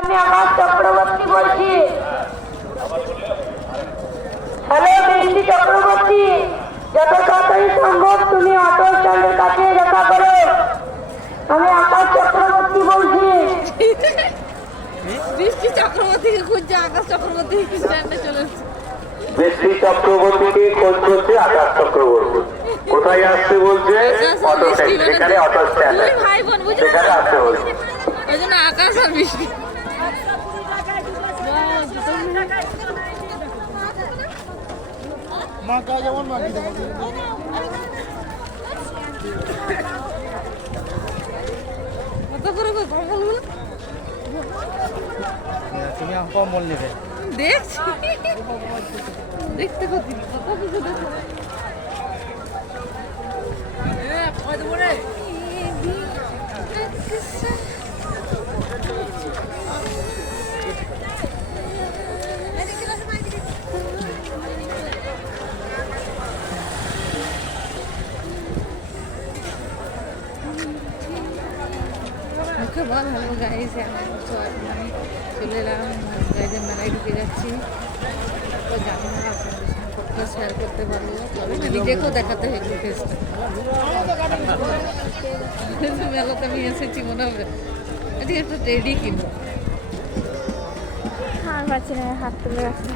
আমি আকাশ চক্রবর্তী বলছি। হ্যালো বৃষ্টি চক্রবর্তী, যত তাড়াতাড়ি সম্ভব তুমি অটো স্ট্যান্ডের কাছে দেখা করো। আমি আকাশ চক্রবর্তী বলছি। বৃষ্টি চক্রবর্তীকে খুঁজছে, আকাশ চক্রবর্তী স্ট্যান্ডে চলে এসেছে। বৃষ্টি চক্রবর্তীকে খোঁজ করছে আকাশ চক্রবর্তী। কোথায় আসতে বলছে? Auto stand. সেখানে অটো স্ট্যান্ড, ভাই বোন বুঝে সেখানে আসতে বলছে। ওই জন্য আকাশ আর বৃষ্টি। কত করে কথা বলবো না? তুমি কম মূল্য নেবে। দেখছি, দেখতে কত কত কিছু দেখো। ওকে বল হ্যালো গাইস, আমি চলে এলাম গাইজের মেলায় ঢুকে যাচ্ছি। তো জানি না আপনাদের সঙ্গে কতটা শেয়ার করতে পারবো, তবে নিজেকেও দেখাতে হয় একটু ফেসটা। মেলাতে আমি এসেছি মনে হবে এদিকে একটা রেডি কিনবো। আর পাচ্ছি না, হাত তুলে রাখছি।